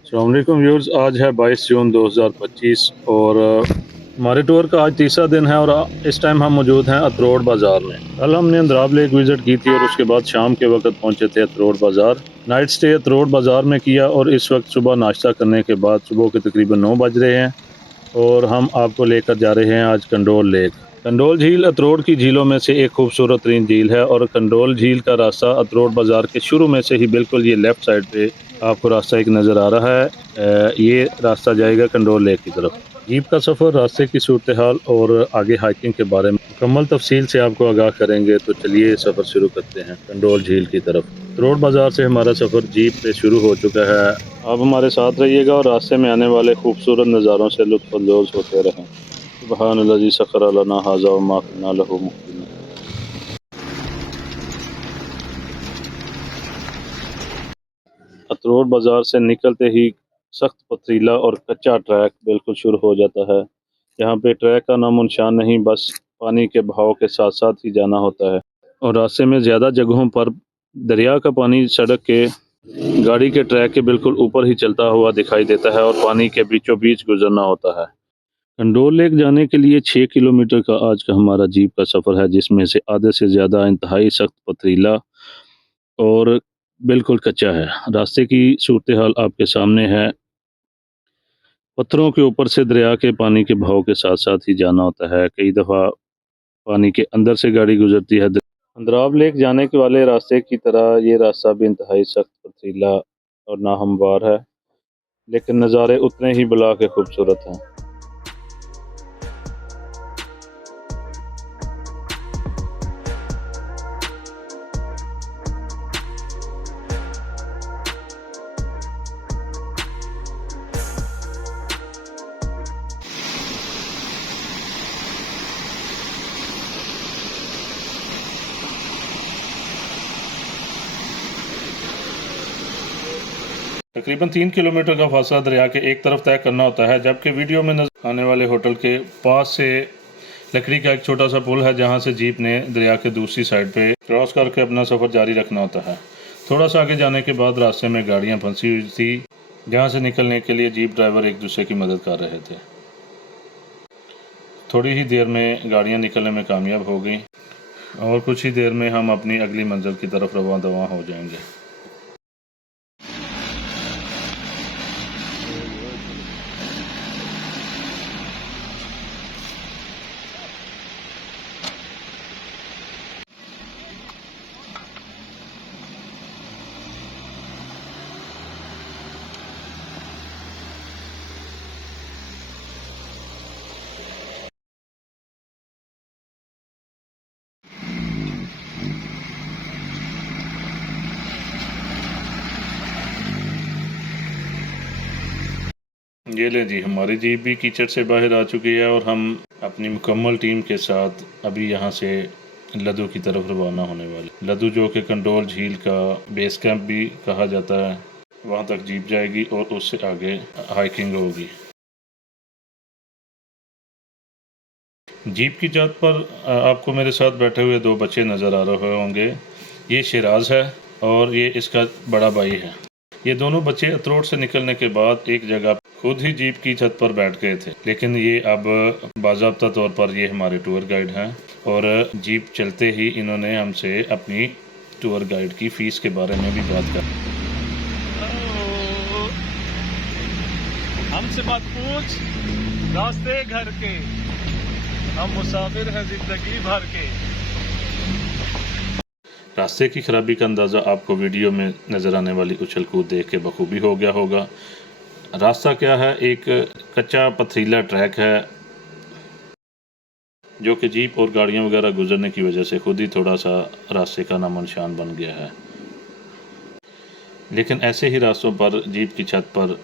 अस्सलाम वालेकुम व्यूअर्स। आज है 22 जून 2025 और हमारे टूर का आज तीसरा दिन है और इस टाइम हम मौजूद हैं अतरोड़ बाज़ार में। कल हमने अंद्राब लेक विज़िट की थी और उसके बाद शाम के वक्त पहुंचे थे अतरोड़ बाज़ार। नाइट स्टे अतरोड़ बाज़ार में किया और इस वक्त सुबह नाश्ता करने के बाद सुबह के तकरीबन 9 बज रहे हैं और हम आपको लेकर जा रहे हैं आज कंडोल लेक। कंडोल झील अतरोड़ की झीलों में से एक खूबसूरत तरीन झील है और कंडोल झील का रास्ता अतरोड़ बाज़ार के शुरू में से ही बिल्कुल ये लेफ़्ट साइड पे आपको रास्ता एक नज़र आ रहा है। ये रास्ता जाएगा कंडोल लेक की तरफ। जीप का सफ़र, रास्ते की सूरत हाल और आगे हाइकिंग के बारे में मुकम्मल तफसील से आपको आगाह करेंगे। तो चलिए सफ़र शुरू करते हैं कंडोल झील की तरफ। अतरोड़ बाज़ार से हमारा सफ़र जीप पे शुरू हो चुका है। आप हमारे साथ रहिएगा और रास्ते में आने वाले खूबसूरत नज़ारों से लुत्फ़अंदोज़ होते रहें। सुब्हानल्लज़ी सख़्ख़र लना हाज़ा व मा कुन्ना लहू मुक़रिनीन। अतरोड़ बाज़ार से निकलते ही सख्त पथरीला और कच्चा ट्रैक बिल्कुल शुरू हो जाता है। यहाँ पे ट्रैक का नामो निशान नहीं, बस पानी के बहाव के साथ साथ ही जाना होता है और रास्ते में ज़्यादा जगहों पर दरिया का पानी सड़क के गाड़ी के ट्रैक के बिल्कुल ऊपर ही चलता हुआ दिखाई देता है और पानी के बीचों बीच गुजरना होता है। कंडोल लेक जाने के लिए 6 किलोमीटर का आज का हमारा जीप का सफ़र है, जिसमें से आधे से ज़्यादा इंतहाई सख्त पथरीला और बिल्कुल कच्चा है। रास्ते की सूरत हाल आपके सामने है। पत्थरों के ऊपर से दरिया के पानी के बहाव के साथ साथ ही जाना होता है। कई दफ़ा पानी के अंदर से गाड़ी गुजरती है। अंद्राब लेक जाने के वाले रास्ते की तरह ये रास्ता भी इंतहाई सख्त, पथरीला और नाहमवार है, लेकिन नज़ारे उतने ही बुला के खूबसूरत हैं। तकरीबन 3 किलोमीटर का फासला दरिया के एक तरफ तय करना होता है, जबकि वीडियो में नजर आने वाले होटल के पास से लकड़ी का एक छोटा सा पुल है, जहां से जीप ने दरिया के दूसरी साइड पे क्रॉस करके अपना सफ़र जारी रखना होता है। थोड़ा सा आगे जाने के बाद रास्ते में गाड़ियाँ फंसी हुई थी, जहाँ से निकलने के लिए जीप ड्राइवर एक दूसरे की मदद कर रहे थे। थोड़ी ही देर में गाड़ियाँ निकलने में कामयाब हो गई और कुछ ही देर में हम अपनी अगली मंजिल की तरफ रवां दवां हो जाएंगे। ये ले जी, हमारी जीप भी कीचड़ से बाहर आ चुकी है और हम अपनी मुकम्मल टीम के साथ अभी यहाँ से लद्दू की तरफ रवाना होने वाले। लद्दू, जो कि कंडोल झील का बेस कैंप भी कहा जाता है, वहाँ तक जीप जाएगी और उससे आगे हाइकिंग होगी। जीप की छत पर आपको मेरे साथ बैठे हुए दो बच्चे नज़र आ रहे होंगे। ये शिराज है और ये इसका बड़ा भाई है। ये दोनों बच्चे अतरोड़ से निकलने के बाद एक जगह खुद ही जीप की छत पर बैठ गए थे, लेकिन ये अब बाज़ाब्ता तौर पर ये हमारे टूर गाइड हैं और जीप चलते ही इन्होंने हमसे अपनी टूर गाइड की फ़ीस के बारे में भी बात कर। हमसे मत पूछ रास्ते घर के, हम मुसाफिर हैं जिंदगी भर के। रास्ते की खराबी का अंदाज़ा आपको वीडियो में नज़र आने वाली उछल कूद देख के बखूबी हो गया होगा। रास्ता क्या है, एक कच्चा पथरीला ट्रैक है जो कि जीप और गाड़ियां वगैरह गुजरने की वजह से खुद ही थोड़ा सा रास्ते का नामो निशान बन गया है। लेकिन ऐसे ही रास्तों पर जीप की छत पर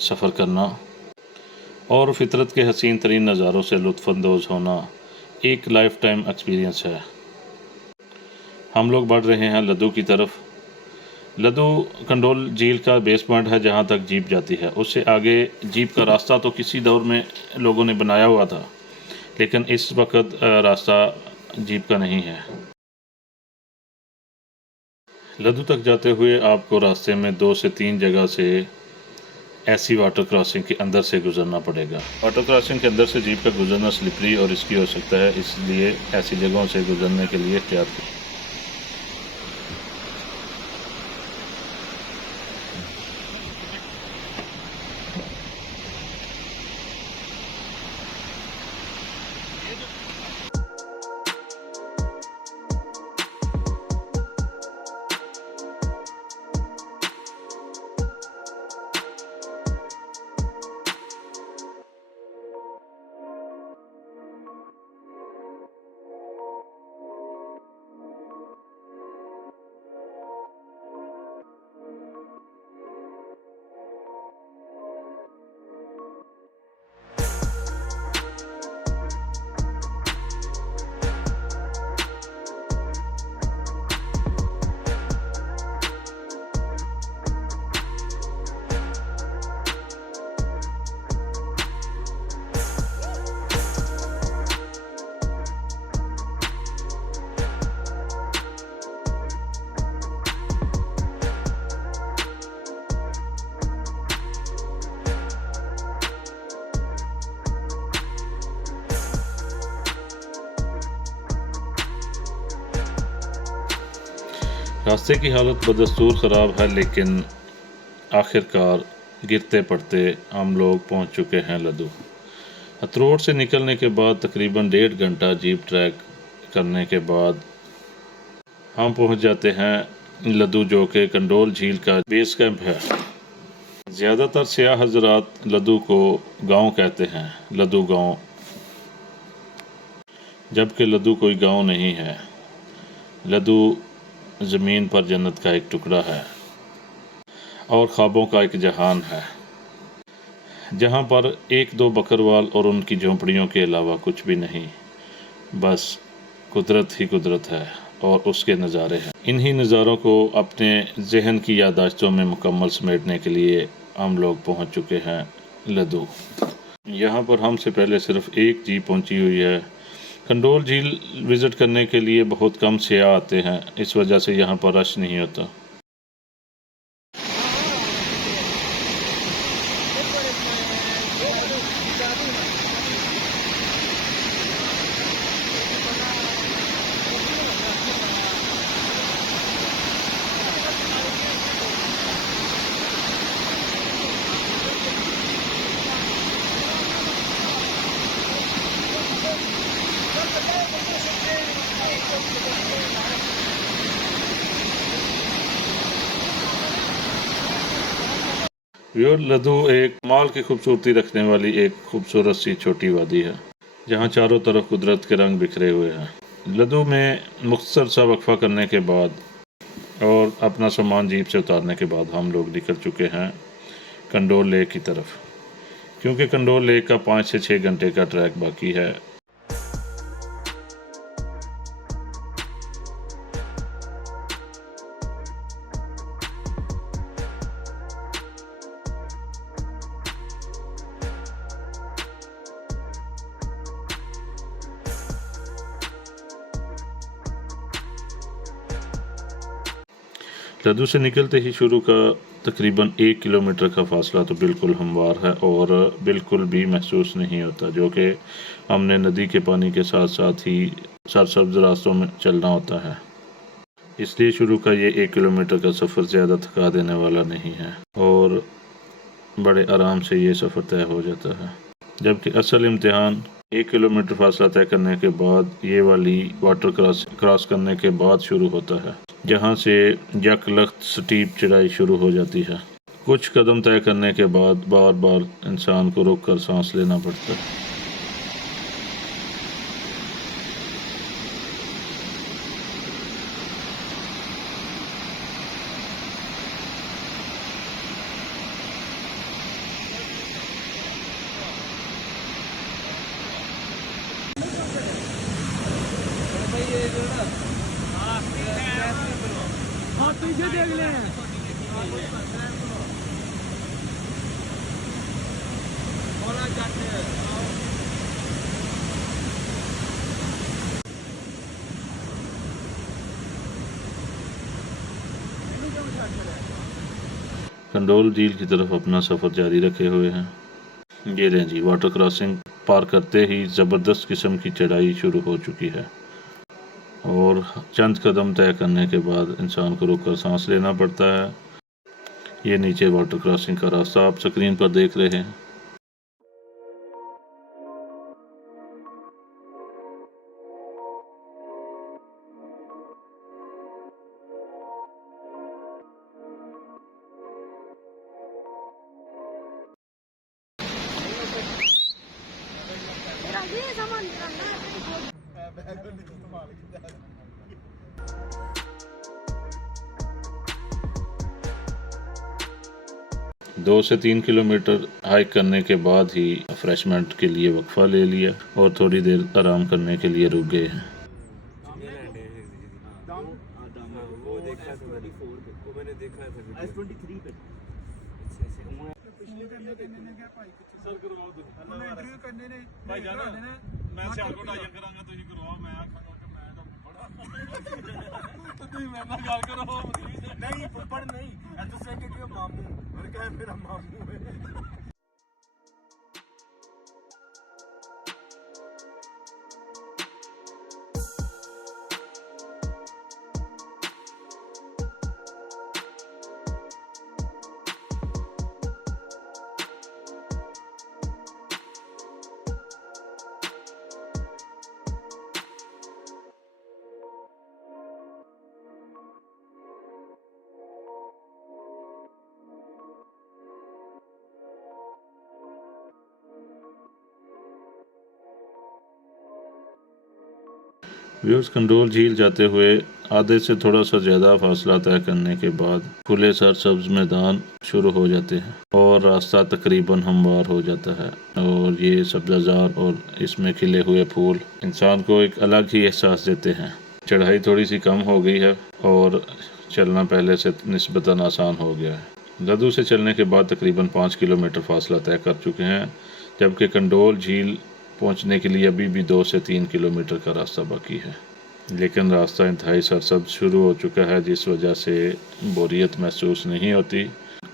सफ़र करना और फितरत के हसीन तरीन नज़ारों से लुत्फ़अंदोज़ होना एक लाइफ टाइम एक्सपीरियंस है। हम लोग बढ़ रहे हैं लद्दू की तरफ। लद्दू कंडोल झील का बेस पॉइंट है जहाँ तक जीप जाती है। उससे आगे जीप का रास्ता तो किसी दौर में लोगों ने बनाया हुआ था, लेकिन इस वक्त रास्ता जीप का नहीं है। लद्दू तक जाते हुए आपको रास्ते में 2 से 3 जगह से ऐसी वाटर क्रॉसिंग के अंदर से गुजरना पड़ेगा। वाटर क्रॉसिंग के अंदर से जीप का गुजरना स्लिपरी और रिस्की हो सकता है, इसलिए ऐसी जगहों से गुजरने के लिए एहतियात करें। रास्ते की हालत बदस्तूर ख़राब है, लेकिन आखिरकार गिरते पड़ते हम लोग पहुंच चुके हैं लद्दू। हथरोड से निकलने के बाद तकरीबन 1.5 घंटा जीप ट्रैक करने के बाद हम पहुंच जाते हैं लद्दू, जो कि कंडोल झील का बेस कैंप है। ज़्यादातर सियाह हज़रात लद्दू को गांव कहते हैं, लद्दू गांव, जबकि लद्दू कोई गांव नहीं है। लद्दू ज़मीन पर जन्नत का एक टुकड़ा है और ख्वाबों का एक जहान है, जहाँ पर 1-2 बकरवाल और उनकी झोंपड़ियों के अलावा कुछ भी नहीं, बस कुदरत ही कुदरत है और उसके नज़ारे हैं। इन्हीं नज़ारों को अपने जहन की याददाश्तों में मुकम्मल समेटने के लिए हम लोग पहुँच चुके हैं लद्दू। यहाँ पर हमसे पहले सिर्फ एक जीप पहुँची हुई है। कंडोल झील विज़िट करने के लिए बहुत कम सियाह आते हैं, इस वजह से यहाँ पर रश नहीं होता। व्यूअर, लद्दू एक माल की खूबसूरती रखने वाली एक खूबसूरत सी छोटी वादी है, जहाँ चारों तरफ कुदरत के रंग बिखरे हुए हैं। लद्दू में मुख्तसर सा वक्फा करने के बाद और अपना सामान जीप से उतारने के बाद हम लोग निकल चुके हैं कंडोल लेक की तरफ, क्योंकि कंडोल लेक का 5 से 6 घंटे का ट्रैक बाकी है। लद्दू से निकलते ही शुरू का तकरीबन 1 किलोमीटर का फासला तो बिल्कुल हमवार है और बिल्कुल भी महसूस नहीं होता, जो कि हमने नदी के पानी के साथ साथ ही सरसब्ज रास्तों में चलना होता है। इसलिए शुरू का ये 1 किलोमीटर का सफ़र ज़्यादा थका देने वाला नहीं है और बड़े आराम से ये सफ़र तय हो जाता है। जबकि असल इम्तिहान 1 किलोमीटर फासला तय करने के बाद ये वाली वाटर क्रॉस करने के बाद शुरू होता है, जहाँ से यकलख्त स्टीप चढ़ाई शुरू हो जाती है। कुछ कदम तय करने के बाद बार बार इंसान को रुक कर सांस लेना पड़ता है। पीछे देख ले। कंडोल झील की तरफ अपना सफ़र जारी रखे हुए हैं। ये लें जी, वाटर क्रॉसिंग पार करते ही ज़बरदस्त किस्म की चढ़ाई शुरू हो चुकी है और चंद कदम तय करने के बाद इंसान को रुककर सांस लेना पड़ता है। ये नीचे वाटर क्रॉसिंग का रास्ता आप स्क्रीन पर देख रहे हैं। दो से 3 किलोमीटर हाइक करने के बाद ही रिफ्रेशमेंट के लिए वक्फा ले लिया और थोड़ी देर आराम करने के लिए रुक गए हैं। मैं सियालकोट आया करांगा ਤੁਸੀਂ ਕਰਵਾਓ ਮੈਂ ਆਖਾਂਗਾ ਕਿ ਮੈਂ ਤਾਂ ਬੜਾ ਤੁਸੀਂ ਮੇਰੇ ਨਾਲ ਗੱਲ ਕਰੋ ਨਹੀਂ ਫੁੱਫੜ ਨਹੀਂ ਇਹ ਤੁਸੀਂ ਕਿ ਮਾਮੂ ਮੈਂ ਕਹਾਂ ਮੇਰਾ ਮਾਮੂ ਹੈ व्यूअर्स, कंडोल झील जाते हुए आधे से थोड़ा सा ज़्यादा फासला तय करने के बाद खुले सरसब्ज मैदान शुरू हो जाते हैं और रास्ता तकरीबन हमवार हो जाता है और ये सब्ज़ाजार और इसमें खिले हुए फूल इंसान को एक अलग ही एहसास देते हैं। चढ़ाई थोड़ी सी कम हो गई है और चलना पहले से निस्बतन आसान हो गया है। लद्दू से चलने के बाद तकरीबन 5 किलोमीटर फासला तय कर चुके हैं, जबकि कंडोल झील पहुंचने के लिए अभी भी 2 से 3 किलोमीटर का रास्ता बाकी है, लेकिन रास्ता इंतहाई सरसब्ज शुरू हो चुका है जिस वजह से बोरियत महसूस नहीं होती।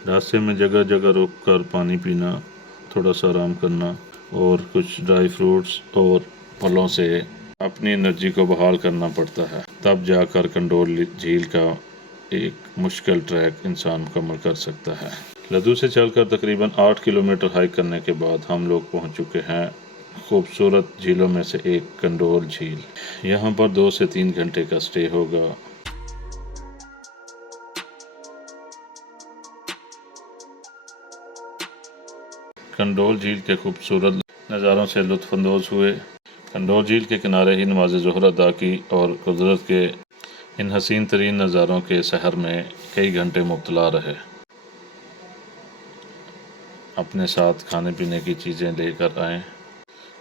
रास्ते में जगह जगह रुक कर पानी पीना, थोड़ा सा आराम करना और कुछ ड्राई फ्रूट्स और फलों से अपनी एनर्जी को बहाल करना पड़ता है, तब जाकर कंडोल झील का एक मुश्किल ट्रैक इंसान मुकम्मल कर सकता है। लद्दू से चलकर तकरीबन 8 किलोमीटर हाइक करने के बाद हम लोग पहुंच चुके हैं खूबसूरत झीलों में से एक कंडोल झील। यहाँ पर 2 से 3 घंटे का स्टे होगा। कंडोल झील के खूबसूरत नज़ारों से लुत्फ़अंदोज़ हुए। कंडोल झील के किनारे ही नमाज ज़ोहर अदा की और कुदरत के इन हसीन तरीन नज़ारों के सहर में कई घंटे मुब्तला रहे। अपने साथ खाने पीने की चीज़ें लेकर आएँ।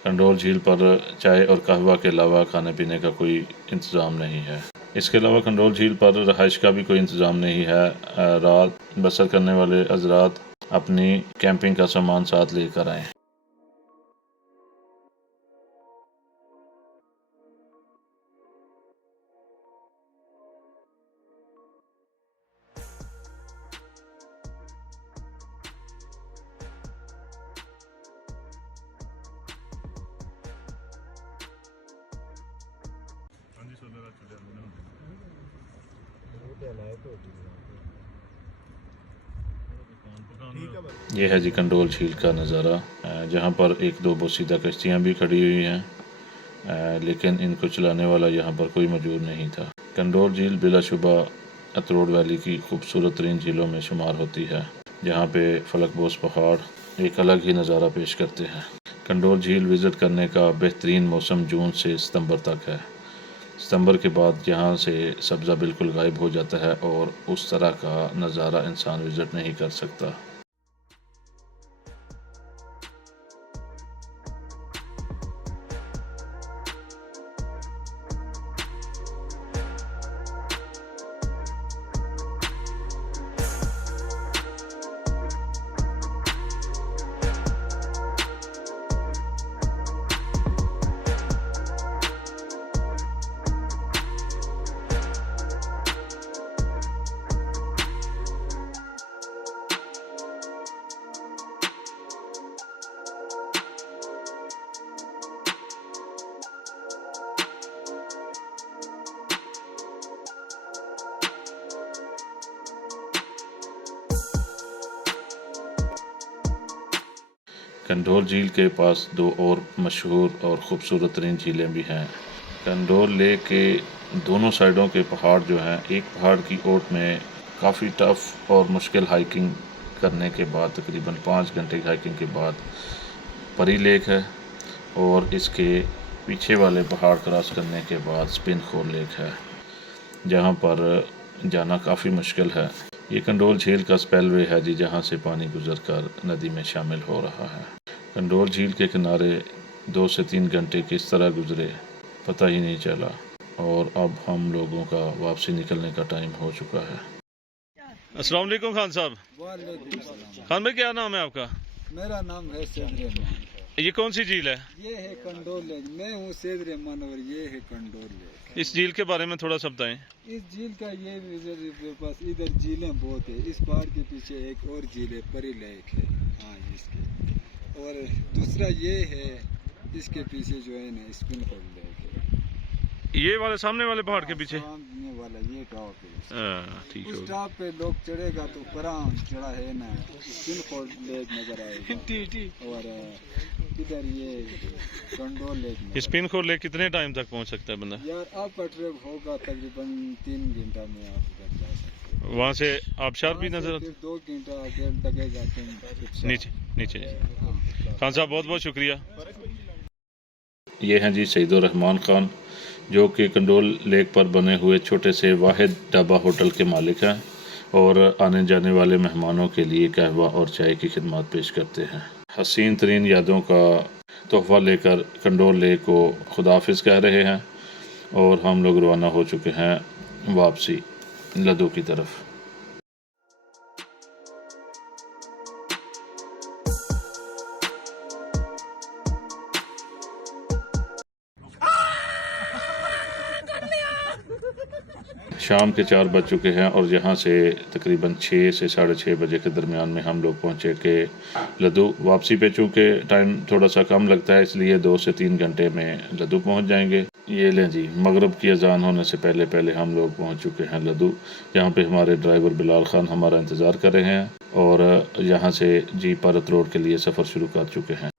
कंडोल झील पर चाय और कहवा के अलावा खाने पीने का कोई इंतज़ाम नहीं है। इसके अलावा कंडोल झील पर रहाइश का भी कोई इंतज़ाम नहीं है। रात बसर करने वाले हज़रात अपनी कैंपिंग का सामान साथ लेकर आएँ। यह है जी कंडोल झील का नज़ारा, जहाँ पर 1-2 बोसीदा कश्तियाँ भी खड़ी हुई हैं, लेकिन इनको चलाने वाला यहाँ पर कोई मौजूद नहीं था। कंडोल झील बिलाशुबा अतरोड वैली की खूबसूरत तरीन झीलों में शुमार होती है, जहाँ पे फलकबोस पहाड़ एक अलग ही नज़ारा पेश करते हैं। कंडोल झील विज़िट करने का बेहतरीन मौसम जून से सितंबर तक है। सितंबर के बाद यहाँ से सब्ज़ा बिल्कुल गायब हो जाता है और उस तरह का नज़ारा इंसान विज़िट नहीं कर सकता। कंडोल झील के पास दो और मशहूर और ख़ूबसूरत तरीन झीलें भी हैं। कंडोल लेक के दोनों साइडों के पहाड़ जो हैं, एक पहाड़ की ओट में काफ़ी टफ़ और मुश्किल हाइकिंग करने के बाद तकरीबन 5 घंटे की हाइकिंग के बाद परी लेक है, और इसके पीछे वाले पहाड़ क्रॉस करने के बाद स्पिन खोर लेक है, जहाँ पर जाना काफ़ी मुश्किल है। ये कंडोल झील का स्पेलवे है जी, जहाँ से पानी गुजर कर नदी में शामिल हो रहा है। कंडोल झील के किनारे 2 से 3 घंटे किस तरह गुजरे पता ही नहीं चला, और अब हम लोगों का वापसी निकलने का टाइम हो चुका है। अस्सलाम वालेकुम खान साहब। खान भाई, क्या नाम है आपका? मेरा नाम है सैद रहमान। ये कौन सी झील है? ये है कंडोल लेक। मैं हूँ सैद रहमान और ये है कंडोल लेक। इस झील के बारे में थोड़ा सा बताएं। इस झील का ये इधर पास इधर झीलें बहुत है। इस पहाड़ के पीछे एक और झील है, परी लेक है। हाँ, इसके और दूसरा ये है, इसके पीछे जो है ना स्पिन खोर लेक है। ये वाले सामने वाले पहाड़ के पीछे सामने वाला ये टॉप है। ठीक है। उस टॉप पे लोग चढ़ेगा तो पराम चढ़ा है ना, स्पिन खोर लेक नजर आएगा। और इधर ये कंडोल लेक। स्पिन खोर लेक कितने टाइम तक पहुंच सकता है बंदा? यार आपका ट्रिप होगा तकरीबन 3 घंटा में आप उधर जा सकते हैं। वहाँ से आबशार भी वहाँ से नजर फिर 2 घंटा डेढ़ लगेगा नीचे नीचे। हाँ। खान साहब, बहुत बहुत शुक्रिया। ये हैं जी सईदुर रहमान खान, जो कि कंडोल लेक पर बने हुए छोटे से वाहिद ढाबा होटल के मालिक हैं, और आने जाने वाले मेहमानों के लिए कहवा और चाय की खिदमत पेश करते हैं। हसीन तरीन यादों का तोहफ़ा लेकर कंडोल लेक को खुदाफिज कह रहे हैं, और हम लोग रवाना हो चुके हैं वापसी लदो की तरफ। शाम के 4 बज चुके हैं, और यहाँ से तकरीबन 6 से 6:30 बजे के दरमियान में हम लोग पहुँचे के लदू। वापसी पे चूँकि टाइम थोड़ा सा कम लगता है, इसलिए 2 से 3 घंटे में लदू पहुँच जाएंगे। ये लें जी, मगरिब की अजान होने से पहले पहले हम लोग पहुँच चुके हैं लदू। यहाँ पे हमारे ड्राइवर बिलाल खान हमारा इंतज़ार कर रहे हैं, और यहाँ से जी पारत रोड के लिए सफ़र शुरू कर चुके हैं।